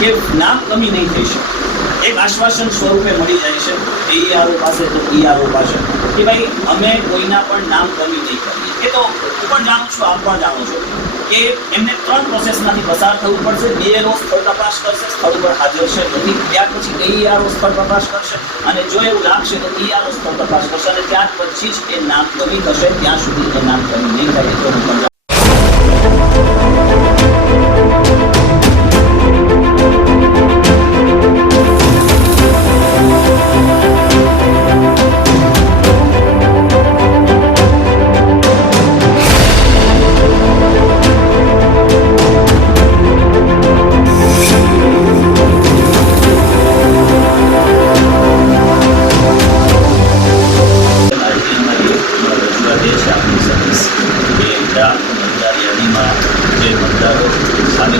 કે નામ કમી નહીં થઈ શકે. એક આશ્વાસન સ્વરૂપે મળી જાય છે ઈઆરઓ પાસે તો ઈઆરઓ પાસે. કે ભાઈ, અમે કોઈના પણ નામ કમી નહીં કરીએ. એ તો હું પણ જાણું છું, આપ પણ જાણો છો કે એમને ત્રણ પ્રોસેસમાંથી પસાર થવું પડશે. બીએલઓ સ્થળ તપાસ કરશે, સ્થળ ઉપર હાજર છે નથી ત્યાર પછી ઈઆરઓ સ્થળ તપાસ કરશે અને જો એવું લાગશે તો ઈઆરઓ સ્થળ તપાસ કરશે. અને ત્યાર પછી જ એ નામ કમી થશે. ત્યાં સુધી એ નામ કમી નહીં થાય, એ તો હું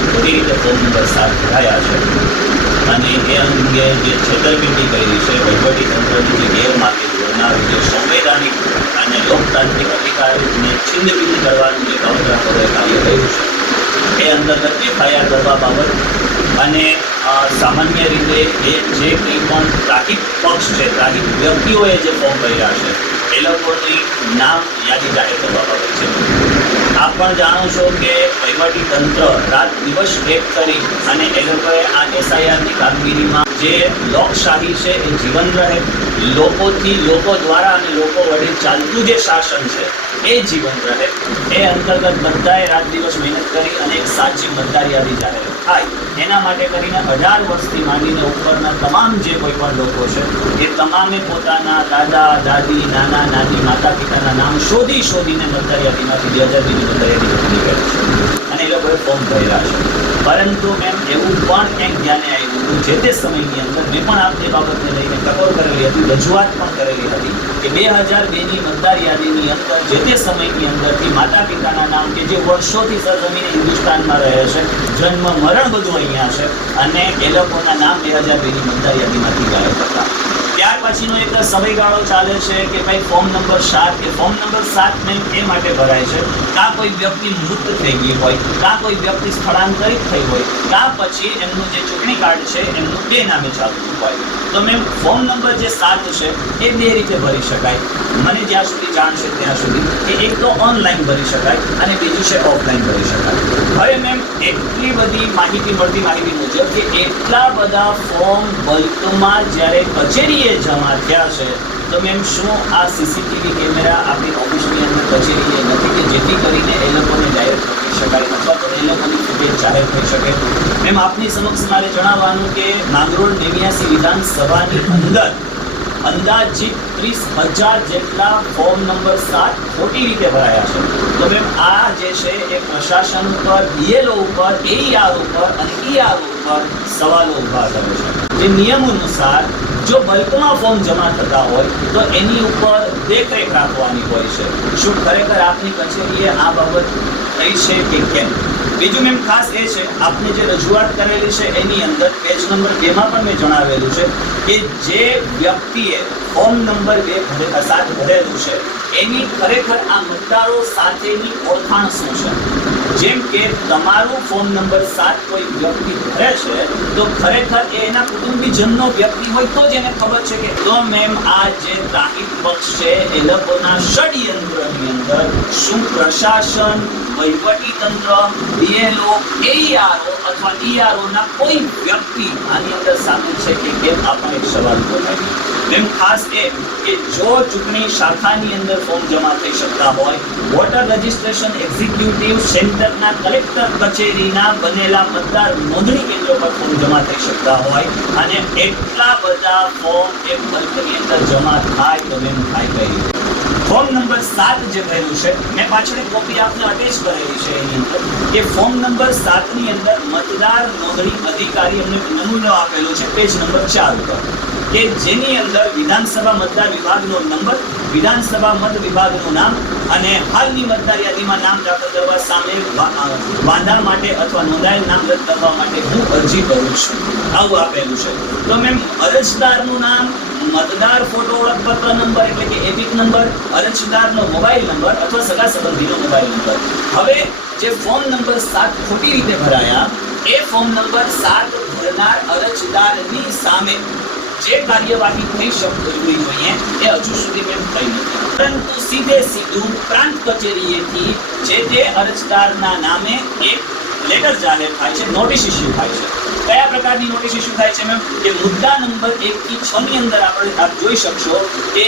ખોટી રીતે ફોર્મ નંબર સાત ભરાયા છે. અને એ અંગે જે છેતરપિંડી કરી છે, વહીવટી તંત્રની જે ગેરમાર્ગે દોરનારું જે સંવૈધાનિક અને લોકતાંત્રિક અધિકારીને છિન્નભિન્ન કરવાનું જે કાવતરાપૂર્વક કાર્ય કર્યું છે, એ અંતર્ગત એફઆઈઆર કરવા બાબત અને સામાન્ય રીતે એ જે કંઈ પણ ત્રાહિત પક્ષ છે ત્રાહિત વ્યક્તિઓએ જે ફોર્મ ભર્યા છે એ લોકોની નામ યાદી જાહેર કરવા બાબત છે. આપ પણ જાણો છો કે વહીવટી તંત્ર રાત દિવસ એક કરી અને એ લોકોએ આ એસઆઈઆરની કામગીરીમાં જે લોકશાહી છે એ જીવન રહે. લોકોથી લોકો દ્વારા અને લોકો વડે ચાલતું જે શાસન છે એ જીવન રહે. એ અંતર્ગત બધાએ રાત દિવસ મહેનત કરી અને એક સાચી મતદાર યાદી જાહેર થાય. એના માટે કરીને અઢાર વર્ષથી માંડીને ઉપરના તમામ જે કોઈ પણ લોકો છે, એ તમામે પોતાના દાદા, દાદી, નાના, નાની માતા પિતાના નામ શોધી, શોધીને મતદાર યાદીમાંથી બે હજાર બીજી મતદાર યાદી છે. અને એ લોકોએ ફોર્મ ભર્યા છે. પરંતુ મેમ એવું પણ કંઈક ધ્યાને આવ્યું હતું જે તે સમયની અંદર મેં પણ આ બાબતને લઈને ટકોર કરેલી હતી, રજૂઆત પણ કરેલી હતી કે બે હજાર બેની મતદાર યાદીની અંદર જે તે સમયની અંદરથી માતા પિતાના નામ કે જે વર્ષોથી સરજમીને હિન્દુસ્તાનમાં રહે છે, જન્મ, મરણ બધું અહીંયા છે અને એ લોકોના નામ બે હજાર બેની મતદાર યાદીમાંથી ગાયબ હતા ત્યાર પછીનો એક સમયગાળો ચાલે છે કે ભાઈ ફોર્મ નંબર સાત, કે ફોર્મ નંબર સાત મેં એ માટે ભરાય છે. કાં કોઈ વ્યક્તિ મૃત થઈ ગઈ હોય, કાં કોઈ વ્યક્તિ સ્થળાંતરિત થઈ હોય, કાં પછી એમનું જે ચૂંટણી કાર્ડ છે, એમનું બે નામે ચાલતું હોય. તો મેં ફોર્મ નંબર જે સાત છે, એ બે રીતે ભરી શકાય. મને જ્યાં સુધી જાણ છે ત્યાં સુધી. કે એક તો ઓનલાઈન ભરી શકાય અને બીજું છે ઓફલાઈન ભરી શકાય. હવે મેમ, એટલી બધી માહિતી મળતી માહિતી મુજબ કે એટલા બધા ફોર્મ બલ્કમાં જ્યારે કચેરીએ જમા થયા છે. તો મેમ શું આ સીસીટીવી કેમેરા આપણી ઓફિસની અંદર કચેરીએ નથી કે જેથી કરીને એ લોકોને ડાયરેક્ટ કરી શકાય અથવા તો એ લોકોની ફૂટેજ જાહેર થઈ શકે? મેમ આપની સમક્ષ મારે જણાવવાનું કે નાંદરોળ નેવ્યાસી વિધાનસભાની અંદર અંદાજિત ત્રીસ હજાર જેટલા ફોર્મ નંબર સાત ખોટી રીતે ભરાયા છે. તો મેમ આ જે છે એ પ્રશાસન ઉપર બીએલઓ ઉપર એઈઆર ઉપર અને ઈઆર ઉપર સવાલો ઊભા કરે છે. જે નિયમ અનુસાર જો બલ્કમાં ફોર્મ જમા થતા હોય, તો એની ઉપર દેખરેખ રાખવાની હોય છે. શું ખરેખર આપની કચેરીએ આ બાબત થઈ છે કે કેમ? બીજું મેમ ખાસ એ છે, આપને જે રજૂઆત કરેલી છે, એની અંદર પેજ નંબર બેમાં પણ મેં જણાવેલું છે કે જે વ્યક્તિએ ફોર્મ નંબર બે ભરે સાત ભરેલું છે એની ખરેખર આ મતદારો સાથેની ઓળખાણ શું છે? જેમ કે તમારો ફોન નંબર સાત કોઈ વ્યક્તિ ભરે છે, તો ખરેખર એ એના કુટુંબીજનનો વ્યક્તિ હોય તો જ એને ખબર છે કે, તો મેમ, આ જે ત્રાહિત પક્ષ છે, એ લોકોના ષડયંત્રની અંદર શું પ્રશાસન, વહીવટી તંત્ર બીએલઓ એઆરઓ અથવા ડીઆરઓના કોઈ વ્યક્તિ આની અંદર સામેલ છે કે કેમ આ પણ એક સવાલ ઊભો થાય ખાસ એ કે જો ચૂંટણી શાખાની અંદર ફોર્મ જમા થઈ શકતા હોય, વોટર રજિસ્ટ્રેશન એક્ઝિક્યુટિવ સેન્ટરના કલેક્ટર કચેરીના બનેલા મતદાર નોંધણી કેન્દ્રો પર ફોર્મ જમા થઈ શકતા હોય અને એટલા બધા ફોર્મ એ બલ્કની અંદર જમા થાય તો મેમ થાય કઈ ફોર્મ નંબર સાત જે ભરેલું છે, મેં પાછળ કોપી આપને અટેચ કરેલી છે એની અંદર કે ફોર્મ નંબર સાતની અંદર મતદાર નોંધણી અધિકારી અમને નમૂનો આપેલો છે પેજ નંબર ચાર ઉપર. કે જેની અંદર વિધાનસભા મતદાર વિભાગનો નંબર, વિધાનસભા મત વિભાગનું નામ અને હાલની મતદાર યાદીમાં નામ દાખલ કરવા સામે વાંધા માટે અથવા નોંધાયેલ નામ રદ કરવા માટે હું અરજી કરું છું. આવું આપેલું છે. તો મેમ, અરજદારનું નામ, મતદાર ફોટો ઓળખપત્ર નંબર એટલે કે એપિક નંબર, અરજદારનો મોબાઈલ નંબર અથવા સગા સંબંધીનો મોબાઈલ નંબર. હવે જે ફોર્મ નંબર સાત ખોટી રીતે ભરાયા, એ ફોર્મ નંબર સાત ભરનાર અરજદારની સામે જે કાર્યવાહી થઈ શકવી જોઈએ એ હજુ સુધી મેં થઈ નથી. પરંતુ સીધે સીધું પ્રાંત કચેરીએથી જે તે અરજદારના નામે એક લેટર જાહેર થાય છે નોટિસ ઇસ્યુ થાય છે. કયા પ્રકારની નોટિસ ઇસ્યુ થાય છે મેમ કે મુદ્દા નંબર એક થી છ ની અંદર આપણે આપ જોઈ શકશો કે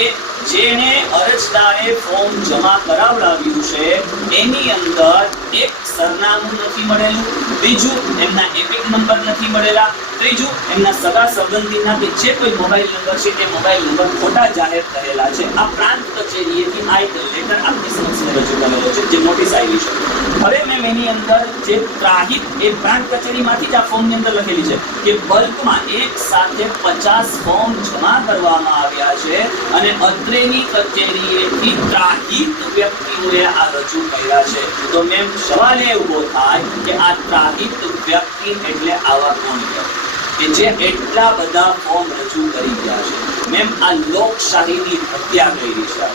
જેણે અરજદારે ફોર્મ જમા કરાવડાવ્યું છે, એની અંદર એક સરનામું નથી મળેલું, બીજું એમના એપિક નંબર નથી મળેલા, ત્રીજું એમના સગા સંબંધીના કે જે કોઈ મોબાઈલ નંબર છે તે મોબાઈલ નંબર ખોટા જાહેર કરેલા છે. આ પ્રાંત કચેરીએથી આ એક લેટર આપની સમક્ષ રજૂ કરેલો છે, જે નોટિસ આવી છે. હવે મેમ એની અંદર જે ત્રાહિત, એ પ્રાંત કચેરીમાંથી જ આ ફોર્મની અંદર લખેલી છે કે બલ્કમાં એક સાથે પચાસ ફોર્મ જમા કરવામાં આવ્યા છે અને અત્રેની કચેરીએથી ત્રાહિત વ્યક્તિઓએ આ રજૂ કર્યા છે. તો મેમ, સવાલ એ ઊભો થાય કે આ ત્રાહિત વ્યક્તિ એટલે આવા કોણ વ્યક્તિ કે જે એટલા બધા ફોર્મ રજૂ કરી ગયા છે. મેમ, આ લોકશાહીની હત્યા કરી છે.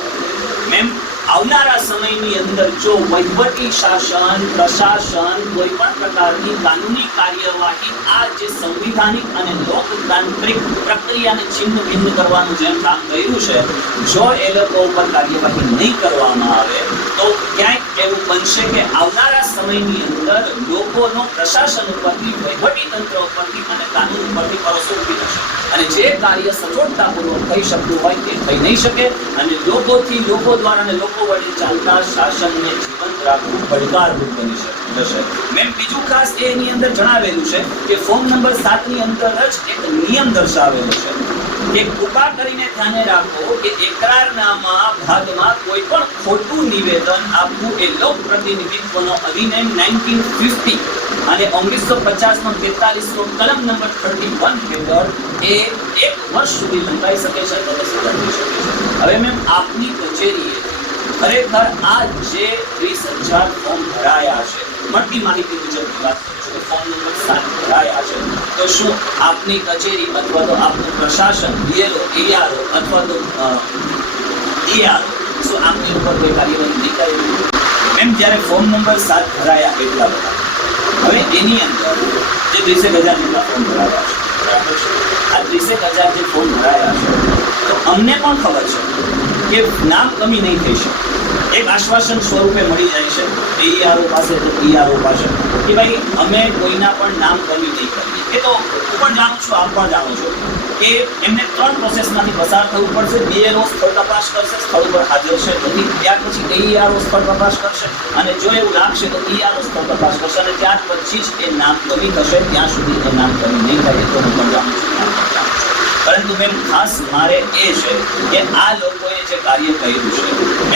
મેમ આવનારા સમયની અંદર જો વહીવટી શાસન, પ્રશાસન કોઈ પણ પ્રકારની કાનૂની કાર્યવાહી, આ જે સંવિધાનિક અને લોકતાંત્રિક પ્રક્રિયાને છિન્ન ભિન્ન કરવાનું જેમ કામ કર્યું છે, જો એ લોકો ઉપર કાર્યવાહી નહીં કરવામાં આવે, તો ક્યાંક એવું બનશે કે આવનારા સમયની અંદર લોકોનો પ્રશાસન ઉપરથી વહીવટી તંત્ર ઉપરથી અને કાનૂન ઉપરથી ભરોસો ઊભી જશે અને જે કાર્ય સચોટતાપૂર્વક થઈ શકતું હોય તે થઈ નહીં શકે. અને લોકોથી લોકો દ્વારા અને લોકો વડે ચાલતા શાસનને જીવંત રાખવું પડકારરૂપ બની શકે જશે મેં બીજું ખાસ એ એની અંદર જણાવેલું છે કે ફોર્મ નંબર સાતની અંદર જ એક નિયમ દર્શાવેલો છે કે કૃપા કરીને ધ્યાને રાખો કે એકરારનામા ભાગમાં કોઈ પણ ખોટું નિવેદન આપવું એ લોક પ્રતિનિધિત્વનો અધિનિયમ 1950 અને ઓગણીસો પચાસ નો તેતાલીસ નો કલમ નંબર થર્ટી વન હેઠળ એ એક વર્ષ સુધી લંબાઈ શકે છે અને થઈ શકે હવે મેમ આપની કચેરીએ ખરેખર આ જે વીસ હજાર ફોર્મ ભરાયા છે, મળતી માહિતી મુજબની વાત કરું ફોર્મ નંબર સાત ભરાયા છે. તો શું આપની કચેરી અથવા તો આપનું પ્રશાસન બીએલઓ એઆરઓ અથવા તો ડીઆરઓ શું આપની ઉપર કોઈ કાર્યવાહી નહીં કરેલી એમ જ્યારે ફોર્મ નંબર સાત ભરાયા એટલા બધા. હવે એની અંદર જે ત્રીસેક હજાર જેટલા ફોર્મ ભરાયા છે આ ત્રીસેક હજાર જે ફોર્મ ભરાયા છે, તો અમને પણ ખબર છે કે નામ કમી નહીં થઈ શકે. એક આશ્વાસન સ્વરૂપે મળી જાય છે ડીઆરઓ પાસે તો ડીઆરઓ પાસે. કે ભાઈ, અમે કોઈના પણ નામ કમી નહીં કરીએ. એ તો હું પણ જાણું છું આપ પણ જાણો છો. કે એમને ત્રણ પ્રોસેસમાંથી પસાર થવું પડશે. બીએલઓ સ્થળ તપાસ કરશે, સ્થળ ઉપર હાજર છે નહીં ત્યાર પછી ડીઆરઓ સ્થળ તપાસ કરશે? અને જો એવું લાગશે તો ડીઆરઓ સ્થળ તપાસ કરશે અને ત્યાર પછી જ એ નામ કમી થશે. ત્યાં સુધી એ નામ કમી નહીં થાય તો હું પણ જાણો છો. પરંતુ મેમ ખાસ મારે એ છે કે આ લોકોએ જે કાર્ય કર્યું છે,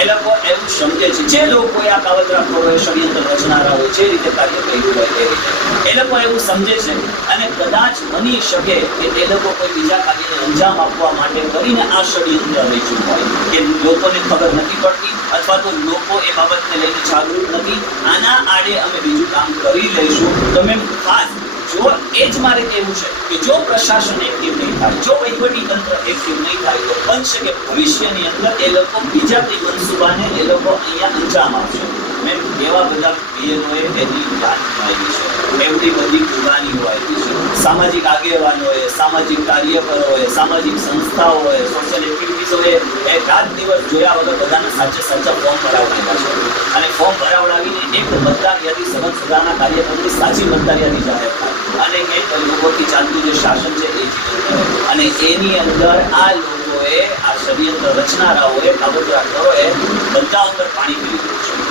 એ લોકો એવું સમજે છે, જે લોકોએ આ કાવતરા ખોરોએ ષડયંત્ર હોય, જે રીતે કાર્ય કર્યું હોય, એ રીતે. એ લોકો એવું સમજે છે અને કદાચ બની શકે કે એ લોકો કોઈ બીજા કાર્યને અંજામ આપવા માટે કરીને આ ષડયંત્ર રચ્યું હોય, કે લોકોને ખબર નથી પડતી અથવા તો લોકો એ બાબતને લઈને જાગૃત નથી. આના આડે અમે બીજું કામ કરી લઈશું. તો મેમ ખાસ જો એ જ મારે કહેવું છે કે જો પ્રશાસન એક્ટિવ નહીં થાય, જો વહીવટી તંત્ર એક્ટિવ નહીં થાય, તો બનશે કે ભવિષ્યની અંદર એ લોકો બીજા કોઈ મનસુબાને એ લોકો અહીંયા અંજામ આપશે. મેં એવા બધા પીએનઓએ એની વાત આવી છે. એમની બધી કુરબાની હોય છે સામાજિક આગેવાનોએ સામાજિક કાર્યકરોએ સામાજિક સંસ્થાઓએ સોશિયલ એક્ટિવિટીઝોએ એ રાત દિવસ જોયા વગર બધાને સાચે સાચા ફોર્મ ભરાવડાવ્યા છે. અને ફોર્મ ભરાવડાવીને એક મતદાર યાદી સઘન સુધારના કાર્યક્રમની સાચી મતદાર યાદી જાહેર થાય. અને એ લોકોથી ચાલતું જે શાસન છે, એ અને એની અંદર આ લોકોએ, આ ષડયંત્ર રચનારાઓએ કાબોદરાખોરોએ બધા ઉપર પાણી પીવું છે.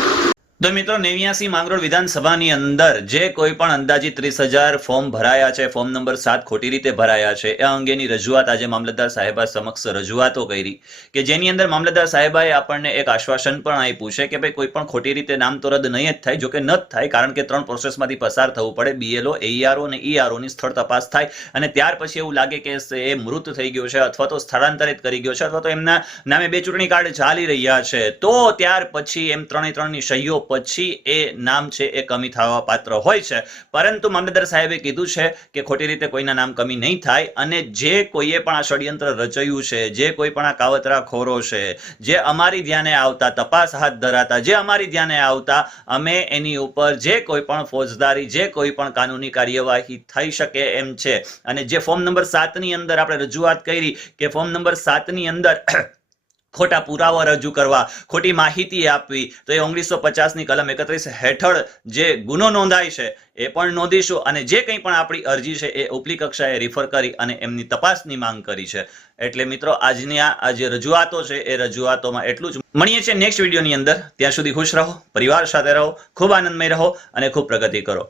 તો મિત્રો નેવ્યાસી માંગરોળ વિધાનસભાની અંદર જે કોઈ પણ અંદાજિત ત્રીસ હજાર ફોર્મ ભરાયા છે, ફોર્મ નંબર સાત ખોટી રીતે ભરાયા છે, એ અંગેની રજૂઆત આજે મામલતદાર સાહેબા સમક્ષ રજૂઆતો કરી કે જેની અંદર મામલતદાર સાહેબાએ આપણને એક આશ્વાસન પણ આપ્યું છે કે ભાઈ કોઈ પણ ખોટી રીતે નામ તો રદ નહીં જ થાય, જો કે ન જ થાય, કારણ કે ત્રણ પ્રોસેસમાંથી પસાર થવું પડે બીએલઓ એઈઆરઓ અને ઈઆરઓની સ્થળ તપાસ થાય અને ત્યાર પછી એવું લાગે કે એ મૃત થઈ ગયો છે અથવા તો સ્થળાંતરિત કરી ગયો છે અથવા તો એમના નામે બે ચૂંટણી કાર્ડ ચાલી રહ્યા છે, તો ત્યાર પછી એમ ત્રણે ત્રણની સહીઓ પછી એ નામ છે એ કમી થવા પાત્ર હોય છે. પરંતુ મામલતદાર સાહેબે કીધું છે કે ખોટી રીતે કોઈના નામ કમી નહીં થાય અને જે કોઈએ પણ આ ષડયંત્ર રચયું છે, જે કોઈ પણ આ કાવતરા ખોરો છે, જે અમારી ધ્યાને આવતા તપાસ હાથ ધરાતા, જે અમારી ધ્યાને આવતા અમે એની ઉપર જે કોઈ પણ ફોજદારી, જે કોઈ પણ કાનૂની કાર્યવાહી થઈ શકે એમ છે. અને જે ફોર્મ નંબર સાતની અંદર આપણે રજૂઆત કરી કે ફોર્મ નંબર સાતની અંદર ખોટા પુરાવા રજૂ કરવા, ખોટી માહિતી આપવી, તો એ ઓગણીસો પચાસની કલમ એકત્રીસ હેઠળ જે ગુનો નોંધાય છે, એ પણ નોંધીશું. અને જે કંઈ પણ આપણી અરજી છે, એ ઉપલી કક્ષાએ રિફર કરી અને એમની તપાસની માંગ કરી છે. એટલે મિત્રો, આજની આ જે રજૂઆતો છે, એ રજૂઆતોમાં એટલું જ. મળીએ છીએ નેક્સ્ટ વિડીયોની અંદર. ત્યાં સુધી ખુશ રહો, પરિવાર સાથે રહો, ખૂબ આનંદમય રહો અને ખૂબ પ્રગતિ કરો.